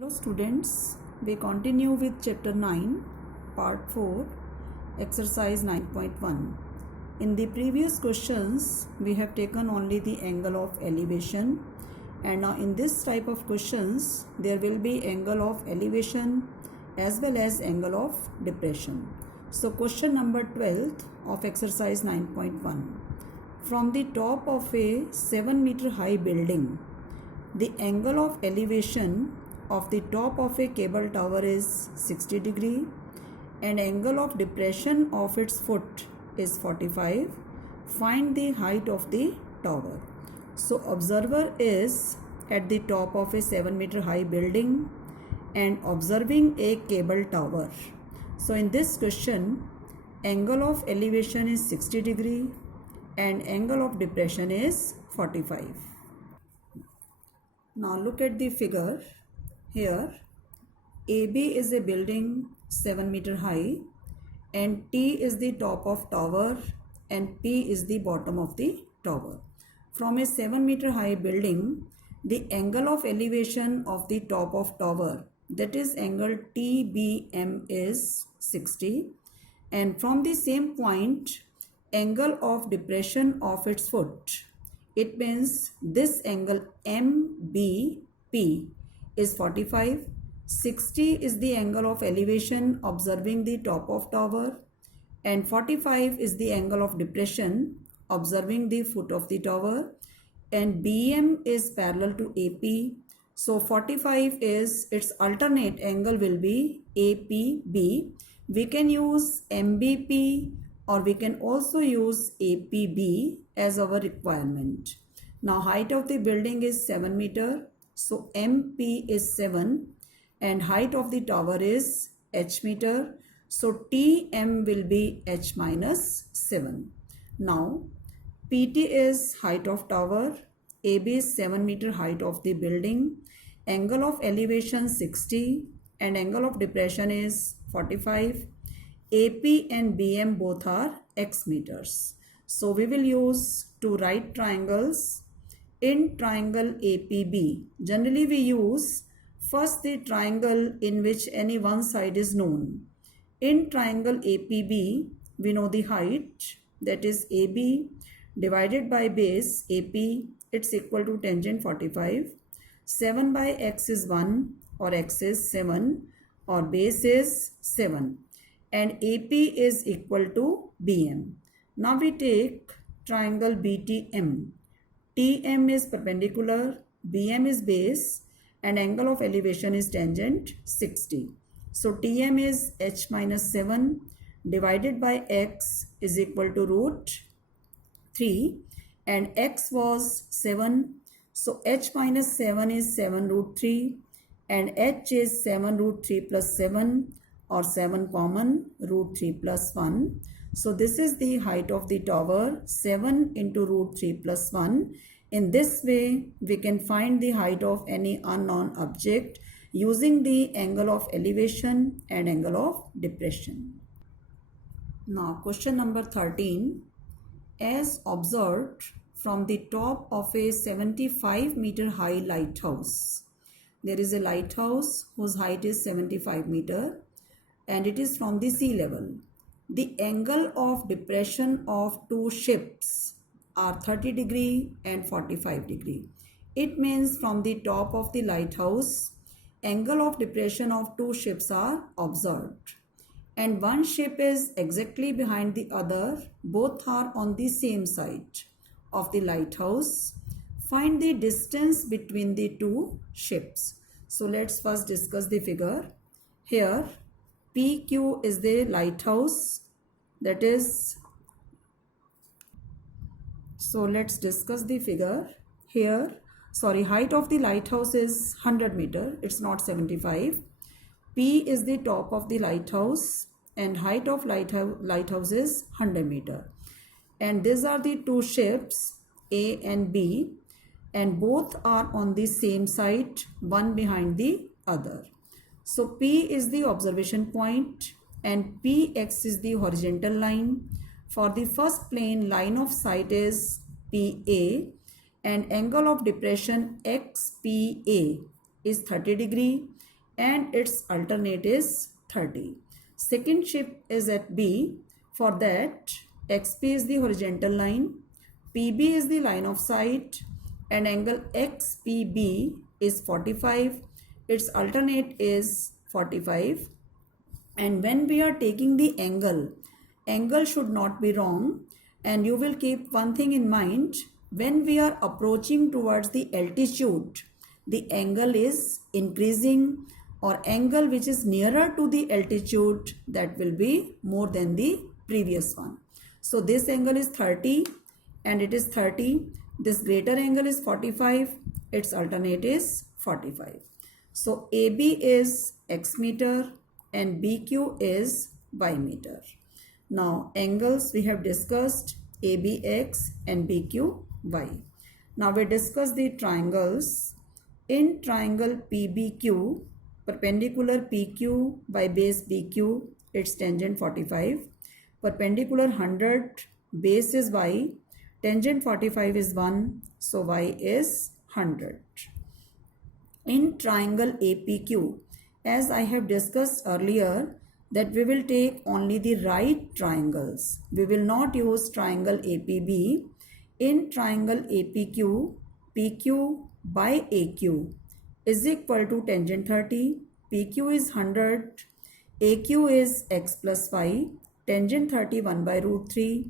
Hello students, we continue with chapter 9, part 4, exercise 9.1. In the previous questions, we have taken only the angle of elevation, and now in this type of questions, there will be angle of elevation as well as angle of depression. So question number 12 of exercise 9.1. From the top of a 7-meter high building, the angle of elevation of the top of a cable tower is 60 degree and angle of depression of its foot is 45. Find the height of the tower. So observer is at the top of a 7-meter high building and observing a cable tower. So in this question, angle of elevation is 60 degree and angle of depression is 45. Now look at the figure. Here AB is a building 7-meter high and T is the top of tower and P is the bottom of the tower. From a 7-meter high building, the angle of elevation of the top of tower, that is angle TBM, is 60, and from the same point, angle of depression of its foot, it means this angle MBP is 45. 60 is the angle of elevation observing the top of tower and 45 is the angle of depression observing the foot of the tower, and BM is parallel to AP. So 45 is its alternate angle will be APB. We can use MBP or we can also use APB as our requirement. Now height of the building is 7 meter. So MP is 7 and height of the tower is H meter. So TM will be H minus 7. Now PT is height of tower, AB is 7-meter height of the building, angle of elevation 60 and angle of depression is 45. AP and BM both are X meters. So we will use two right triangles. In triangle APB, generally we use first the triangle in which any one side is known. In triangle APB, we know the height, that is AB divided by base AP, it's equal to tangent 45. 7 by x is 1 or x is 7 or base is 7 and AP is equal to BM. Now we take triangle BTM. TM is perpendicular, BM is base and angle of elevation is tangent 60. So TM is H minus 7 divided by X is equal to root 3 and X was 7. So H minus 7 is 7 root 3 and H is 7 root 3 plus 7 or 7 common root 3 plus 1. So this is the height of the tower, 7 into root 3 plus 1. In this way, we can find the height of any unknown object using the angle of elevation and angle of depression. Now question number 13. As observed from the top of a 75-meter high lighthouse. There is a lighthouse whose height is 75 meter and it is from the sea level. The angle of depression of two ships are 30 degree and 45 degree. It means from the top of the lighthouse, angle of depression of two ships are observed. And one ship is exactly behind the other. Both are on the same side of the lighthouse. Find the distance between the two ships. So let's first discuss the figure. Here PQ is the lighthouse, that is, so let's discuss the figure. Here, height of the lighthouse is 100 meter, it's not 75. P is the top of the lighthouse and height of lighthouse is 100 meter. And these are the two ships A and B and both are on the same side, one behind the other. So P is the observation point and PX is the horizontal line. For the first plane, line of sight is PA and angle of depression XPA is 30 degree and its alternate is 30. Second ship is at B. For that, XP is the horizontal line, PB is the line of sight, and angle XPB is 45. Its alternate is 45. And when we are taking the angle should not be wrong, and you will keep one thing in mind: when we are approaching towards the altitude, the angle is increasing, or angle which is nearer to the altitude, that will be more than the previous one. So this angle is 30 and it is 30. This greater angle is 45. Its alternate is 45. So AB is x meter and BQ is y meter. Now angles we have discussed, ABX and BQY. Now we discuss the triangles. In triangle PBQ, perpendicular PQ by base BQ, its tangent 45. Perpendicular 100, base is y, tangent 45 is 1, so y is 100. In triangle APQ, as I have discussed earlier, that we will take only the right triangles. We will not use triangle APB. In triangle APQ, PQ by AQ is equal to tangent 30. PQ is 100. AQ is x plus y. Tangent 30 1 by root 3.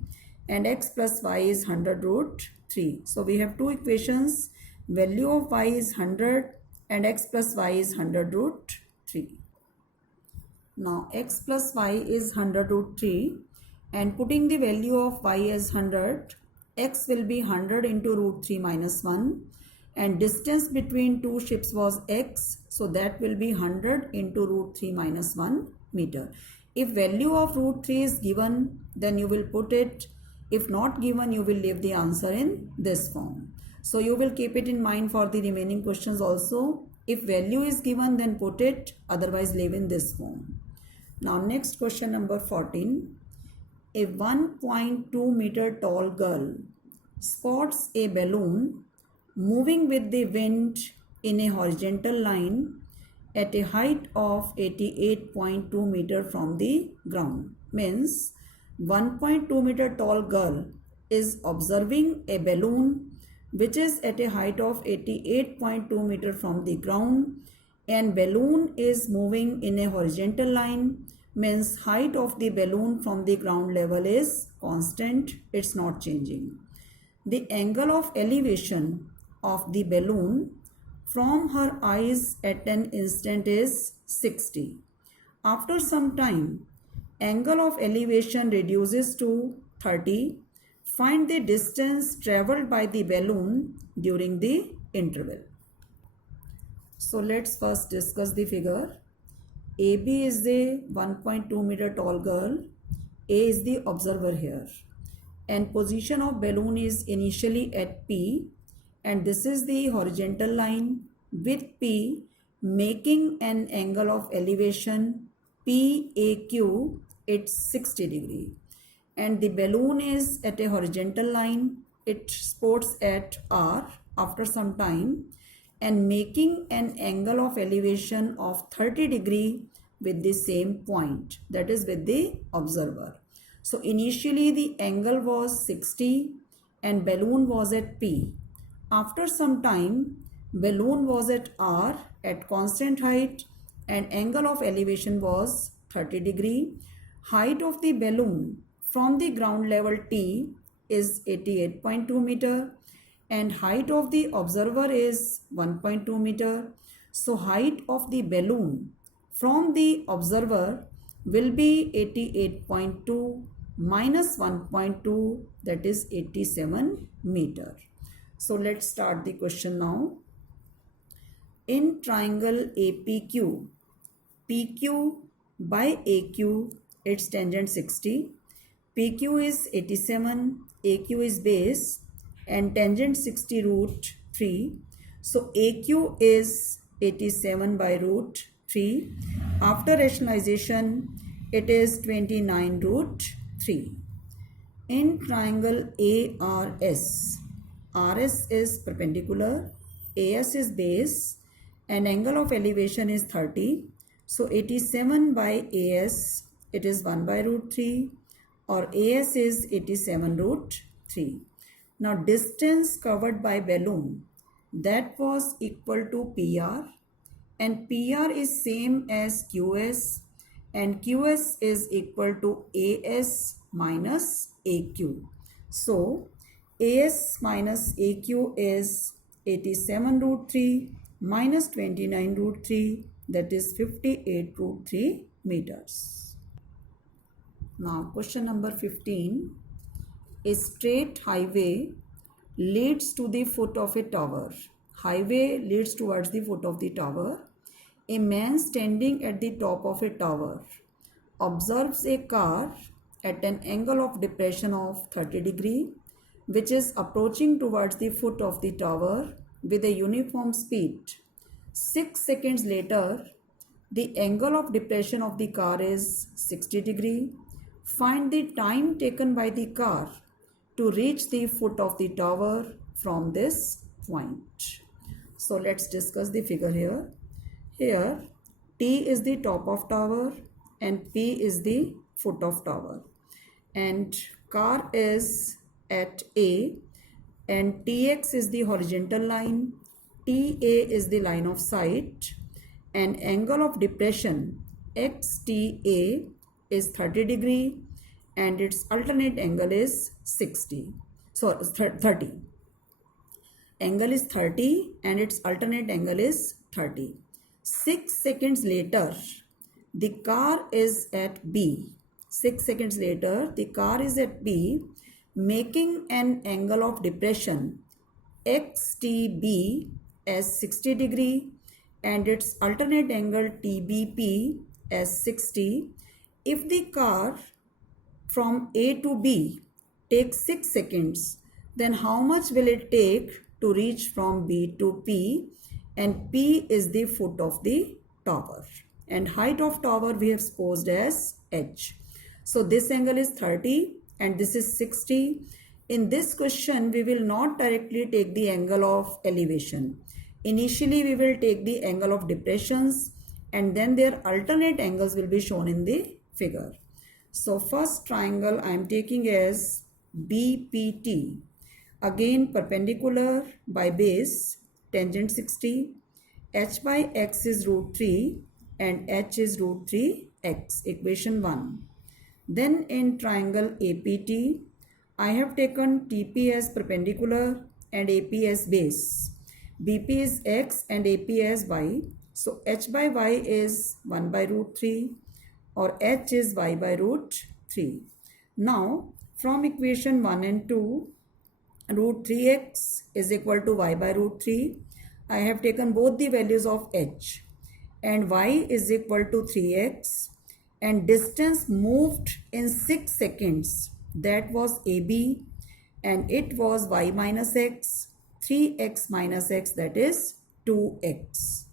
And x plus y is 100 root 3. So we have two equations. Value of y is 100 and x plus y is 100 root 3. Now x plus y is 100 root 3, and putting the value of y as 100, x will be 100 into root 3 minus 1, and distance between two ships was x, so that will be 100 into root 3 minus 1 meter. If value of root 3 is given, then you will put it. If not given, you will leave the answer in this form. So you will keep it in mind for the remaining questions also. If value is given, then put it, otherwise leave in this form. Now next question number 14. A 1.2 meter tall girl spots a balloon moving with the wind in a horizontal line at a height of 88.2 meter from the ground. Means 1.2 meter tall girl is observing a balloon which is at a height of 88.2 meter from the ground, and balloon is moving in a horizontal line, means height of the balloon from the ground level is constant, it's not changing. The angle of elevation of the balloon from her eyes at an instant is 60. After some time, angle of elevation reduces to 30. Find the distance traveled by the balloon during the interval. So let's first discuss the figure. AB is the 1.2 meter tall girl. A is the observer here. And position of balloon is initially at P. And this is the horizontal line with P making an angle of elevation PAQ. It's 60 degree. And the balloon is at a horizontal line. It sports at R after some time and making an angle of elevation of 30 degree with the same point, that is with the observer. So initially the angle was 60 and balloon was at P. After some time, balloon was at R at constant height and angle of elevation was 30 degree. Height of the balloon from the ground level T is 88.2 meter and height of the observer is 1.2 meter. So height of the balloon from the observer will be 88.2 minus 1.2, that is 87 meter. So let's start the question now. In triangle APQ, PQ by AQ, its tangent 60. PQ is 87, AQ is base and tangent 60 root 3. So AQ is 87 by root 3. After rationalization, it is 29 root 3. In triangle ARS, RS is perpendicular, AS is base and angle of elevation is 30. So 87 by AS, it is 1 by root 3, or AS is 87 root 3. Now distance covered by balloon, that was equal to PR, and PR is same as QS, and QS is equal to AS minus AQ. So AS minus AQ is 87 root 3 minus 29 root 3, that is 58 root 3 meters. Now question number 15. A straight highway leads to the foot of a tower. Highway leads towards the foot of the tower. A man standing at the top of a tower observes a car at an angle of depression of 30 degree, which is approaching towards the foot of the tower with a uniform speed. 6 seconds later, the angle of depression of the car is 60 degree. Find the time taken by the car to reach the foot of the tower from this point. So let's discuss the figure here. Here T is the top of tower and P is the foot of tower, and car is at A, and TX is the horizontal line, TA is the line of sight, and angle of depression XTA is 30 degree and its alternate angle is 30. Angle is 30 and its alternate angle is 30. 6 seconds later, the car is at B. 6 seconds later, the car is at B, making an angle of depression XTB as 60 degree and its alternate angle TBP as 60. If the car from A to B takes 6 seconds, then how much will it take to reach from B to P? And P is the foot of the tower, and height of tower we have supposed as H. So this angle is 30 and this is 60. In this question, we will not directly take the angle of elevation. Initially, we will take the angle of depressions and then their alternate angles will be shown in the figure. So first triangle I am taking as BPT. Again perpendicular by base, tangent 60. H by X is root 3 and H is root 3x, equation 1. Then in triangle APT, I have taken TP as perpendicular and AP as base. BP is X and AP as Y. So H by Y is 1 by root 3 or H is Y by root 3. Now from equation 1 and 2, root 3x is equal to Y by root 3. I have taken both the values of H, and Y is equal to 3x, and distance moved in 6 seconds, that was AB, and it was Y minus X, 3x minus X, that is 2x.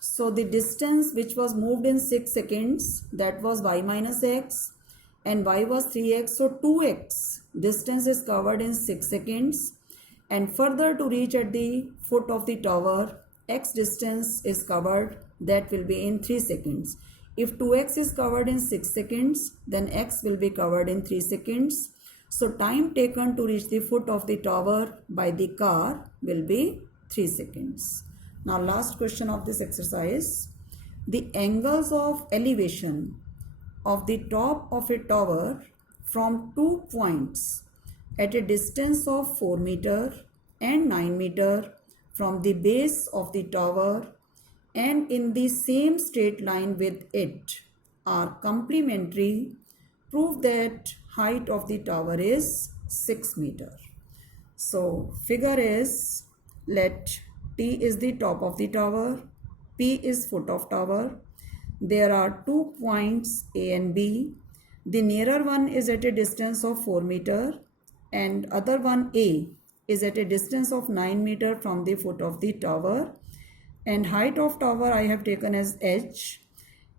So the distance which was moved in 6 seconds, that was Y minus X, and Y was 3x, so 2x distance is covered in 6 seconds. And further to reach at the foot of the tower, X distance is covered, that will be in 3 seconds. If 2x is covered in 6 seconds, then X will be covered in 3 seconds. So time taken to reach the foot of the tower by the car will be 3 seconds. Now last question of this exercise. The angles of elevation of the top of a tower from 2 points at a distance of 4 meter and 9 meter from the base of the tower and in the same straight line with it are complementary, prove that height of the tower is 6 meter. So figure is, let T is the top of the tower, P is foot of tower. There are 2 points A and B. The nearer one is at a distance of 4 meter and other one A is at a distance of 9 meter from the foot of the tower, and height of tower I have taken as H,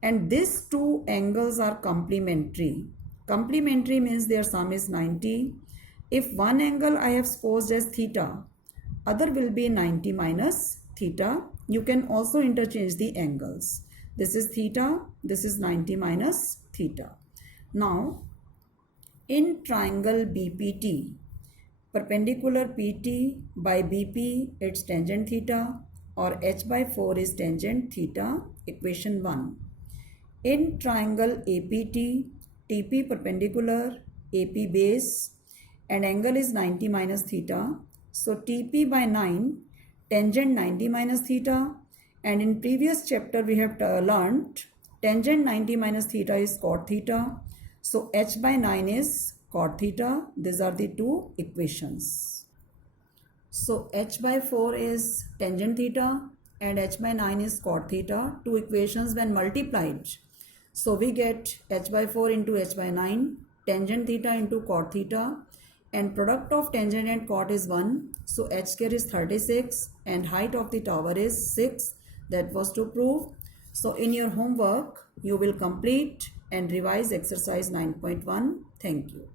and these two angles are complementary. Complementary means their sum is 90. If one angle I have supposed as theta, other will be 90 minus theta, you can also interchange the angles. This is theta, this is 90 minus theta. Now, in triangle BPT, perpendicular PT by BP, it's tangent theta, or h by 4 is tangent theta, equation 1. In triangle APT, TP perpendicular, AP base, and angle is 90 minus theta. So TP by 9, tangent 90 minus theta, and in previous chapter we have learned tangent 90 minus theta is cot theta. So h by 9 is cot theta. These are the two equations. So h by 4 is tangent theta and h by 9 is cot theta. Two equations when multiplied. So we get h by 4 into h by 9, tangent theta into cot theta, and product of tangent and cot is 1. So h square is 36 and height of the tower is 6. That was to prove. So in your homework, you will complete and revise exercise 9.1. Thank you.